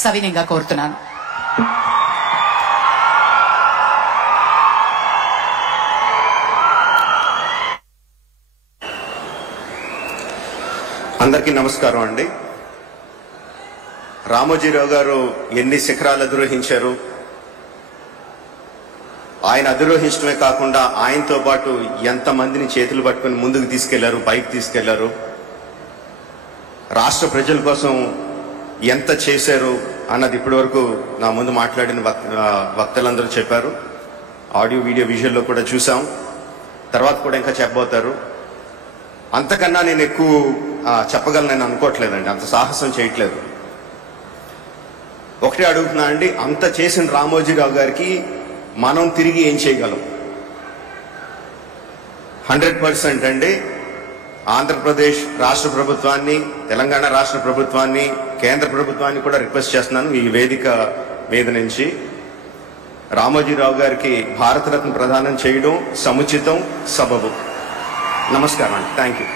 సవినయంగా కోరుతున్నాను. అందరికీ నమస్కారం అండి. రామోజీరావు గారు ఎన్ని శిఖరాలు అధిరోహించారు, ఆయన అధిరోహించడమే కాకుండా ఆయనతో పాటు ఎంతమందిని చేతులు పట్టుకుని ముందుకు తీసుకెళ్లారు, పైకి తీసుకెళ్లారు, రాష్ట్ర ప్రజల కోసం ఎంత చేశారు అన్నది ఇప్పటి వరకు నా ముందు మాట్లాడిన వక్తలందరూ చెప్పారు. ఆడియో వీడియో విజువల్లో కూడా చూసాం, తర్వాత కూడా ఇంకా చెప్పబోతారు. అంతకన్నా నేను ఎక్కువ చెప్పగలను అనుకోవట్లేదండి, అంత సాహసం చేయట్లేదు. ఒకటే అడుగుతున్నా అండి, అంత చేసిన రామోజీరావు గారికి మనం తిరిగి ఏం చేయగలం? 100% అండి. ఆంధ్రప్రదేశ్ రాష్ట్ర ప్రభుత్వాన్ని, తెలంగాణ రాష్ట్ర ప్రభుత్వాన్ని, కేంద్ర ప్రభుత్వాన్ని కూడా రిక్వెస్ట్ చేస్తున్నాను ఈ వేదిక మీద నుంచి, రామోజీరావు గారికి భారతరత్న ప్రదానం చేయడం సముచితం, సబబు. నమస్కారం అండి. Thank you.